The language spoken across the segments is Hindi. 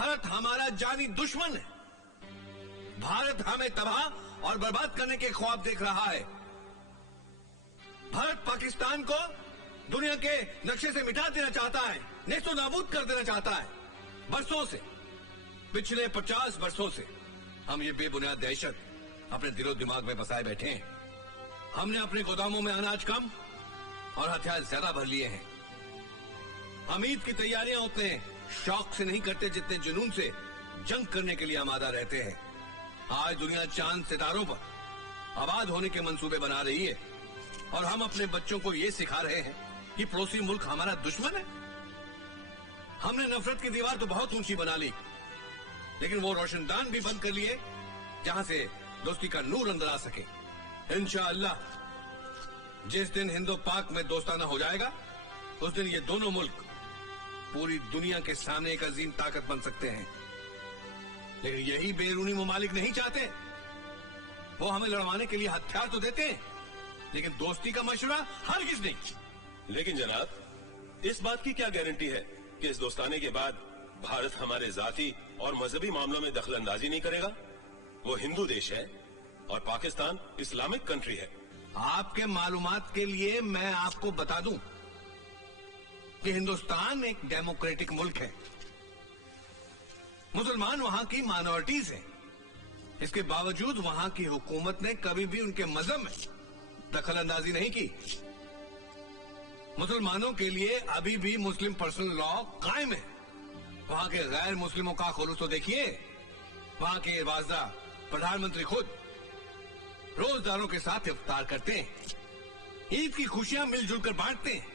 भारत हमारा जानी दुश्मन है। भारत हमें तबाह और बर्बाद करने के ख्वाब देख रहा है। भारत पाकिस्तान को दुनिया के नक्शे से मिटा देना चाहता है, नेस्तो नाबूद कर देना चाहता है। बरसों से, पिछले 50 वर्षों से हम ये बेबुनियाद दहशत अपने दिलो दिमाग में बसाए बैठे हैं। हमने अपने गोदामों में अनाज कम और हथियार ज्यादा भर लिए हैं। हम ईद की तैयारियां उतने शौक से नहीं करते जितने जुनून से जंग करने के लिए आमादा रहते हैं। आज दुनिया चांद सितारों पर आबाद होने के मंसूबे बना रही है और हम अपने बच्चों को ये सिखा रहे हैं कि पड़ोसी मुल्क हमारा दुश्मन है। हमने नफरत की दीवार तो बहुत ऊंची बना ली, लेकिन वो रोशनदान भी बंद कर लिए जहां से दोस्ती का नूर अंदर आ सके। इंशाअल्लाह जिस दिन हिंदो पाक में दोस्ताना हो जाएगा, उस दिन ये दोनों मुल्क पूरी दुनिया के सामने एक अजीम ताकत बन सकते हैं। लेकिन यही बैरूनी ममालिक नहीं चाहते। वो हमें लड़वाने के लिए हथियार तो देते हैं, लेकिन दोस्ती का मशवरा हरगिज़ नहीं। लेकिन जनाब, इस बात की क्या गारंटी है कि इस दोस्ताने के बाद भारत हमारे जाती और मजहबी मामलों में दखल अंदाजी नहीं करेगा? वो हिंदू देश है और पाकिस्तान इस्लामिक कंट्री है। आपके मालूमात के लिए मैं आपको बता दूं कि हिंदुस्तान एक डेमोक्रेटिक मुल्क है। मुसलमान वहां की माइनॉरिटीज हैं। इसके बावजूद वहां की हुकूमत ने कभी भी उनके मजहब में दखल अंदाजी नहीं की। मुसलमानों के लिए अभी भी मुस्लिम पर्सनल लॉ कायम है। वहां के गैर मुस्लिमों का खुलूस तो देखिए। वहां के वाज़ा प्रधानमंत्री खुद रोजदारों के साथ इफ्तार करते हैं, ईद की खुशियां मिलजुल कर बांटते हैं।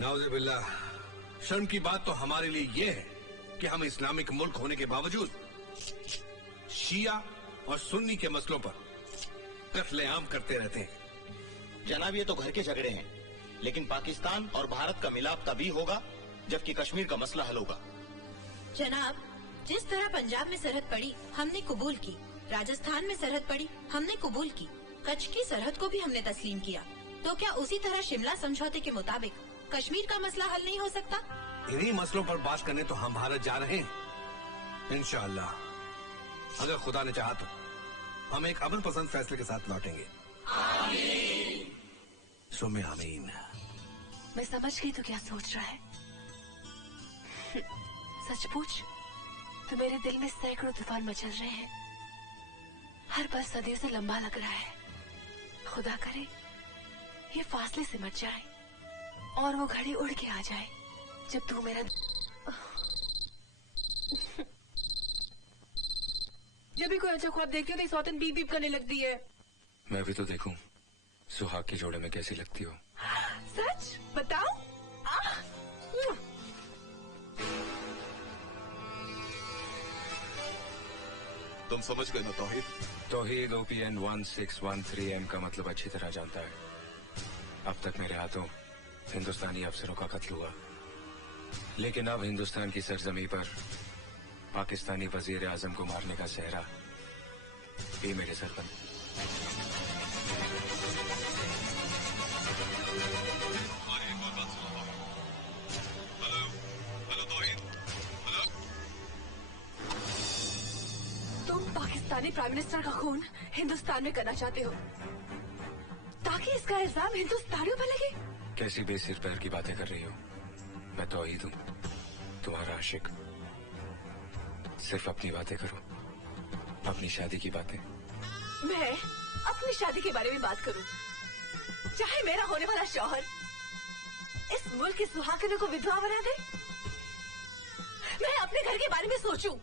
नाउज़ुबिल्लाह, शर्म की बात तो हमारे लिए यह है कि हम इस्लामिक मुल्क होने के बावजूद शिया और सुन्नी के मसलों पर कत्लेआम करते रहते हैं। जनाब, ये तो घर के झगड़े हैं, लेकिन पाकिस्तान और भारत का मिलाप तभी होगा जबकि कश्मीर का मसला हल होगा। जनाब, जिस तरह पंजाब में सरहद पड़ी हमने कबूल की, राजस्थान में सरहद पड़ी हमने कबूल की, कच्छ की सरहद को भी हमने तस्लीम किया, तो क्या उसी तरह शिमला समझौते के मुताबिक कश्मीर का मसला हल नहीं हो सकता? इन्हीं मसलों पर बात करने तो हम भारत जा रहे हैं। इंशाअल्लाह अगर खुदा ने चाहा तो हम एक अमन पसंद फैसले के साथ लौटेंगे। आमीन। सुमे आमीन। मैं समझ गई तो क्या सोच रहा है। सच पूछ तो मेरे दिल में सैकड़ों तूफान मचल रहे हैं। हर पल सदियों से लंबा लग रहा है। खुदा करे ये फासले से मच जाए और वो घड़ी उड़ के आ जाए जब तू मेरा जब भी कोई अच्छा ख्वाब देखती हो तो सौतन बीप बीप करने लगती है। मैं भी तो देखूं सुहाग के जोड़े में कैसी लगती हो। सच बताओ। तुम समझ गए ना तौहीद? तौहीद OPN 1613M का मतलब अच्छी तरह जानता है। अब तक मेरे हाथों हिंदुस्तानी अफसरों का कत्ल हुआ, लेकिन अब हिंदुस्तान की सरजमी पर पाकिस्तानी वजीर आजम को मारने का सेहरा भी मेरे सर पर। तुम पाकिस्तानी प्राइम मिनिस्टर का खून हिंदुस्तान में करना चाहते हो ताकि इसका इल्जाम हिंदुस्तानियों पर लगे? कैसी बेसिर पैर की बातें कर रही हो? मैं तौहीद हूँ, तुम्हारा आशिक। सिर्फ अपनी बातें करो, अपनी शादी की बातें। मैं अपनी शादी के बारे में बात करूं, चाहे मेरा होने वाला शौहर इस मुल्क की सुहागनों को विधवा बना दे। मैं अपने घर के बारे में सोचूं,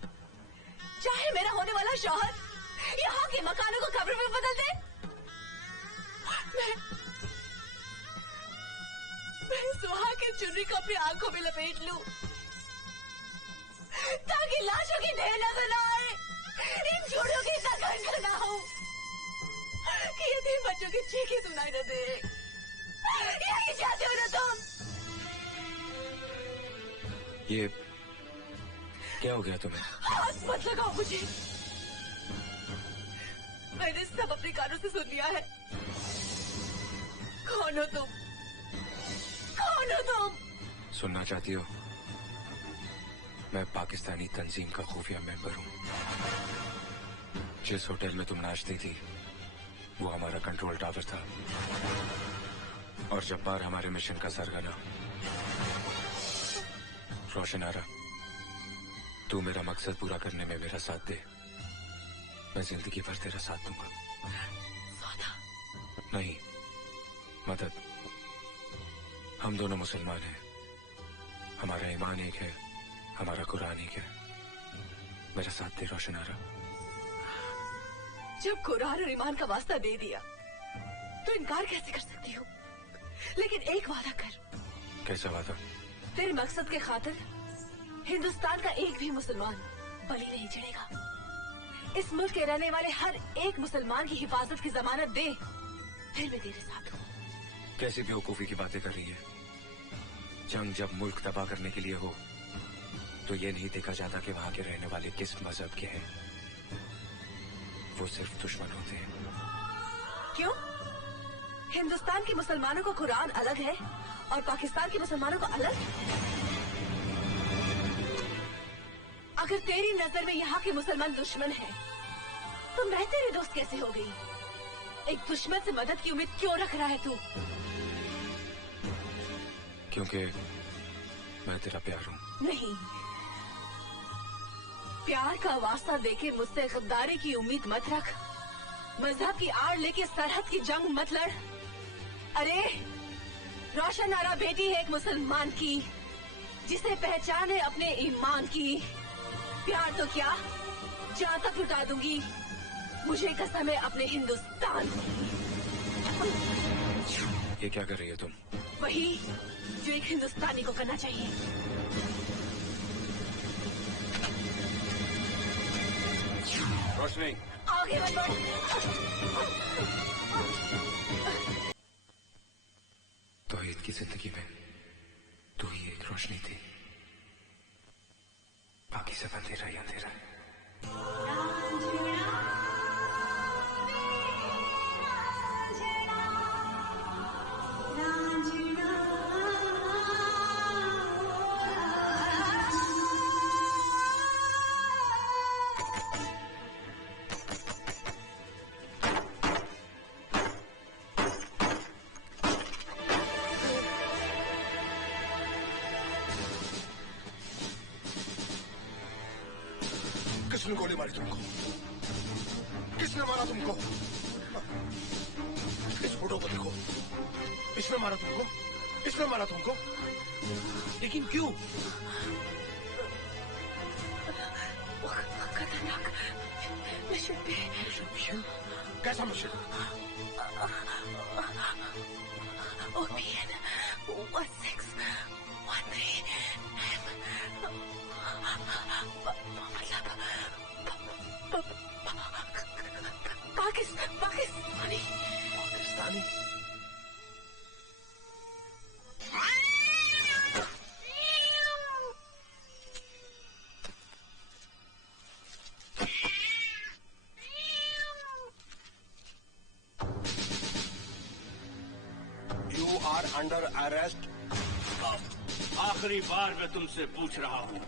चाहे मेरा होने वाला शौहर यहाँ के मकानों को कब्र में बदल दे। मैं सुहाग की चुनरी को अपनी आंखों में लपेट लूं ताकि लाशों की ढेर नजर न आए, इन जोड़ों की तकलीफ न हो कि यतीम बच्चों की चीखें सुनाई न दे। यही चाहते हो ना तुम? ये क्या हो गया तुम्हें? हाथ मत लगाओ मुझे। मैंने सब अपने कानों से सुन लिया है। कौन हो तुम? कौन हो तुम? सुनना चाहती हो मैं पाकिस्तानी तंजीम का खुफिया मेंबर हूँ। जिस होटल में तुम नाचती थी वो हमारा कंट्रोल टावर था और जब्बार हमारे मिशन का सरगना। रोशनारा, तू मेरा मकसद पूरा करने में मेरा साथ दे, मैं जिंदगी भर तेरा साथ दूंगा। नहीं, मदद। हम दोनों मुसलमान हैं, हमारा ईमान एक है, हमारा कुरान एक है। मेरा साथ दे रोशनारा। जब कुरान और ईमान का वास्ता दे दिया तो इनकार कैसे कर सकती हूँ? लेकिन एक वादा कर। कैसा वादा? तेरे मकसद के खातिर हिंदुस्तान का एक भी मुसलमान बलि नहीं चढ़ेगा। इस मुल्क के रहने वाले हर एक मुसलमान की हिफाजत की जमानत दे, फिर मैं तेरे साथ हूँ। कैसी बेवकूफी की बातें कर रही है? जंग जब मुल्क तबाह करने के लिए हो तो ये नहीं देखा जाता कि वहां के रहने वाले किस मजहब के हैं। वो सिर्फ दुश्मन होते हैं। क्यों? हिंदुस्तान के मुसलमानों को कुरान अलग है और पाकिस्तान के मुसलमानों को अलग? अगर तेरी नजर में यहाँ के मुसलमान दुश्मन हैं, तो मैं तेरे दोस्त कैसे हो गई? एक दुश्मन से मदद की उम्मीद क्यों रख रहा है तू? क्योंकि मैं तेरा प्यार हूँ। नहीं, प्यार का वास्ता देके मुझसे गद्दारी की उम्मीद मत रख। मजहब की आड़ लेके सरहद की जंग मत लड़। अरे रोशनारा बेटी है एक मुसलमान की, जिसे पहचान है अपने ईमान की। प्यार तो क्या, जान तक लुटा दूंगी। मुझे कसम है अपने हिंदुस्तान की। ये क्या कर रही है तुम? वही जो एक हिंदुस्तानी को करना चाहिए। रोशनी, आगे मत बढ़। तौहीद की जिंदगी में तू ही एक रोशनी थी, बाकी सब अंधेरा ही अंधेरा है। किसने गोली मारी तुमको? किसने मारा तुमको? इस फोटो को देखो, इसने मारा तुमको, इसने मारा तुमको। लेकिन क्यों? खतरनाक मिशन पे। मिशन? कैसा मिशन? OPN 1613 मतलब Pakistani. You are under arrest. आखिरी बार मैं तुमसे पूछ रहा हूँ,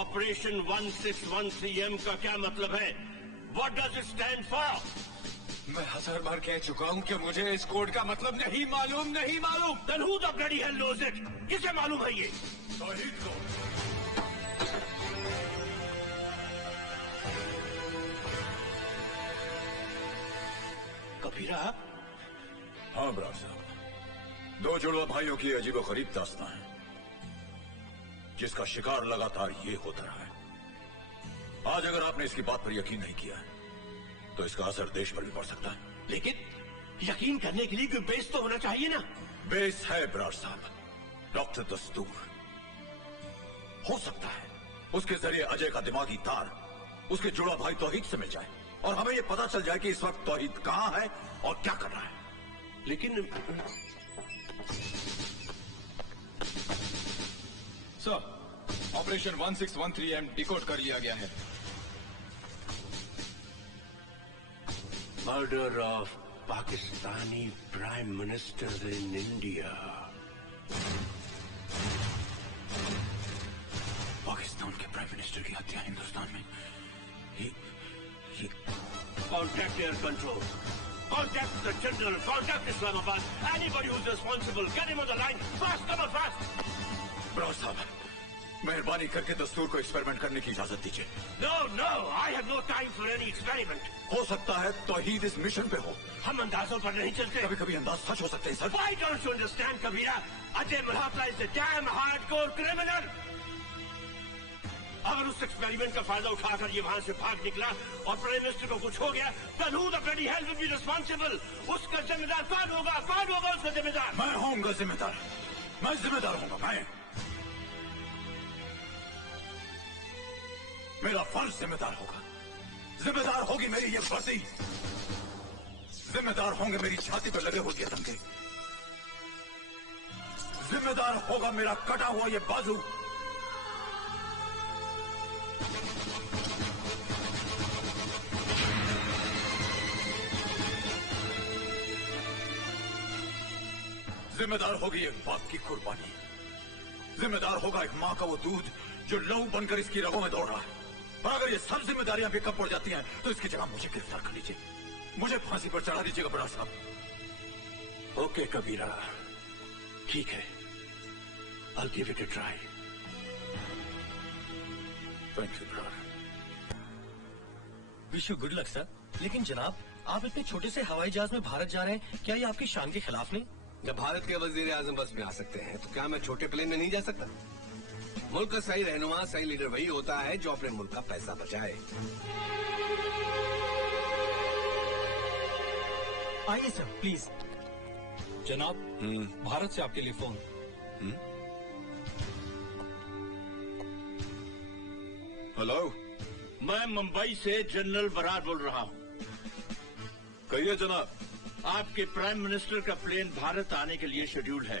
ऑपरेशन 1613M का क्या मतलब है? What does it stand for? मैं 1000 बार कह चुका हूँ कि मुझे इस कोड का मतलब नहीं मालूम। Then who the bloody hell knows it? किसे मालूम है ये? तौहीद को। कबीरा, हाँ ब्रार साहब, दो जुड़वा भाइयों की अजीबोगरीब दास्तां है, जिसका शिकार लगातार ये होता रहा है। आज अगर आपने इसकी बात पर यकीन नहीं किया तो इसका असर देश पर भी पड़ सकता है। लेकिन यकीन करने के लिए कोई बेस तो होना चाहिए ना? बेस है ब्रार साहब, डॉक्टर दस्तूर। हो सकता है उसके जरिए अजय का दिमागी तार उसके जुड़ा भाई तौहीद से मिल जाए और हमें यह पता चल जाए कि इस वक्त तौहीद कहां है और क्या कर रहा है। लेकिन सर, ऑपरेशन 1613M डिकोड कर लिया गया है। Murder of Pakistani prime minister in India. Pakistan minister की हत्या हिंदुस्तान में, ये Contact air control. Contact the general. Contact Islamabad. Anybody who's responsible, get him on the line. Fast, come on, fast. ब्राउज साहब, मेहरबानी करके दस्तूर को एक्सपेरिमेंट करने की इजाजत दीजिए। No, no, I have no time for any experiment. हो सकता है तौहीद इस मिशन पे हो। हम अंदाजों पर नहीं चलते। कभी कभी अंदाज सच हो सकते हैं sir. Why don't you understand, Kabira? Ajay Malhotra is a damn hardcore criminal. अगर उस एक्सपेरिमेंट का फायदा उठाकर ये वहां से भाग निकला और प्राइम मिनिस्टर को कुछ हो गया, then who the bloody hell will be responsible? उसका जिम्मेदार कौन होगा? कौन होगा उसका जिम्मेदार? मैं होऊंगा जिम्मेदार। मैं जिम्मेदार होऊंगा। मेरा फर्ज जिम्मेदार होगा। जिम्मेदार होगी मेरी ये वर्दी। जिम्मेदार होंगे मेरी छाती पर लगे हुए ये तंगे। जिम्मेदार होगा मेरा कटा हुआ ये बाजू। जिम्मेदार होगी एक बाप की कुर्बानी। जिम्मेदार होगा एक मां का वो दूध जो लहू बनकर इसकी रगों में दौड़ रहा है। और अगर ये सब जिम्मेदारियां भी कम पड़ जाती हैं तो इसकी जगह मुझे गिरफ्तार कर लीजिए, मुझे फांसी पर चढ़ा दीजिएगा बड़ा साहब। ओके कबीरा, ठीक है, I'll give it a try. Thank you brother. Wish you good luck sir. लेकिन जनाब, आप इतने छोटे से हवाई जहाज में भारत जा रहे हैं, क्या ये आपकी शान के खिलाफ नहीं? जब भारत के वजीर आजम बस में आ सकते हैं तो क्या मैं छोटे प्लेन में नहीं जा सकता? मुल्क का सही रहनुमा, सही लीडर वही होता है जो अपने मुल्क का पैसा बचाए। आइए सर, प्लीज। जनाब, भारत से आपके लिए फोन। हेलो, मैं मुंबई से जनरल बरार बोल रहा हूँ। कहिए जनाब। आपके प्राइम मिनिस्टर का प्लेन भारत आने के लिए शेड्यूल है।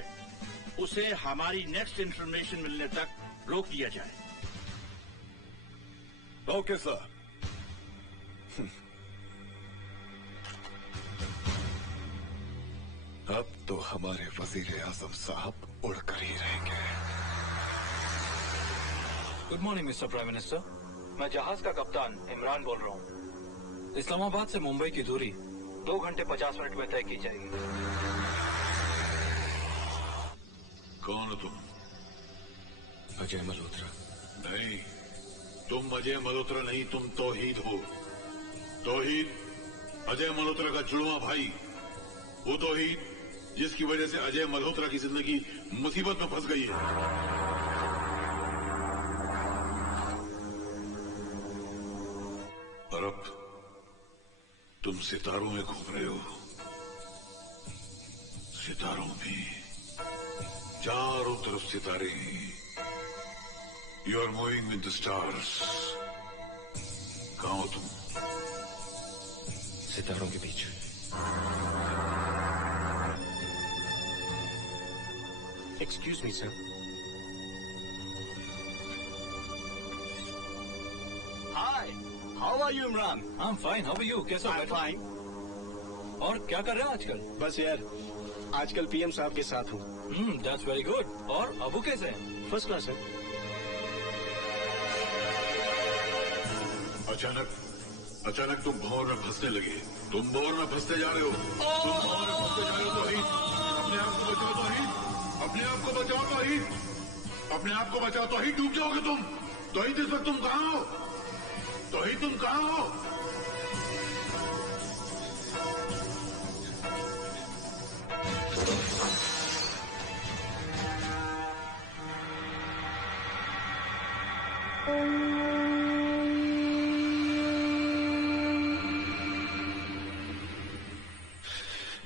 उसे हमारी नेक्स्ट इंफॉर्मेशन मिलने तक रोक दिया जाए। Okay sir. अब तो हमारे वजीर आजम साहब उड़कर ही रहेंगे। Good morning mister prime minister. मैं जहाज का कप्तान इमरान बोल रहा हूँ। इस्लामाबाद से मुंबई की दूरी 2 घंटे 50 मिनट में तय की जाएगी। कौन हो तुम? अजय मल्होत्रा। नहीं, तुम अजय मल्होत्रा नहीं, तुम तौहीद हो। तौहीद अजय मल्होत्रा का जुड़वा भाई। वो तौहीद जिसकी वजह से अजय मल्होत्रा की जिंदगी मुसीबत में फंस गई है। और अब तुम सितारों में घूम रहे हो। सितारों में चारों तरफ सितारे हैं। You are moving with the stars. कहां हो तुम? सितारों के बीच। Excuse me sir. Hi, how are you Imran? I am fine, how are you? कैसा हो? फाइन। और क्या कर रहे हो आजकल? बस यार, आजकल पीएम साहब के साथ हूँ। That's very good. और अबू कैसे हैं? फर्स्ट क्लास है। अचानक तुम भंवर में फंसने लगे। तुम भंवर में फंसते जा रहे हो। तुम भंवर में फंसते जा रहे हो तौहीद। अपने आप को बचाओ तौहीद। अपने आप को बचाओ तौहीद। अपने आप को बचाओ तौहीद। डूब जाओगे तुम। तौहीद इस वक्त तुम कहां हो? तौहीद तुम कहां हो?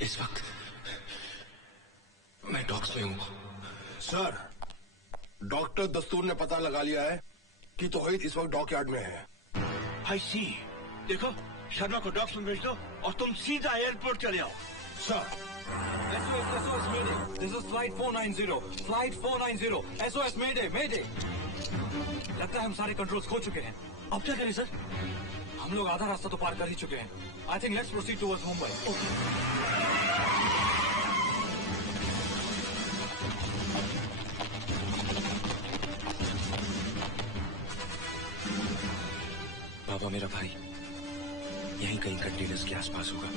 इस वक्त मैं डॉक्स में हूँ। सर, डॉक्टर दस्तूर ने पता लगा लिया है कि तौहीद इस वक्त डॉकयार्ड में है। आई सी। देखो, शर्मा को डॉक्स में भेज दो और तुम सीधा एयरपोर्ट चले आओ। Sir, SOS Mayday. This is flight 490. Flight 490. SOS Mayday. Mayday. लगता है हम सारे कंट्रोल्स खो चुके हैं। अब क्या करें सर? हम लोग आधा रास्ता तो पार कर ही चुके हैं। I think let's proceed towards Mumbai. बाबा मेरा भाई यहीं कहीं कंटेनर्स के आसपास होगा।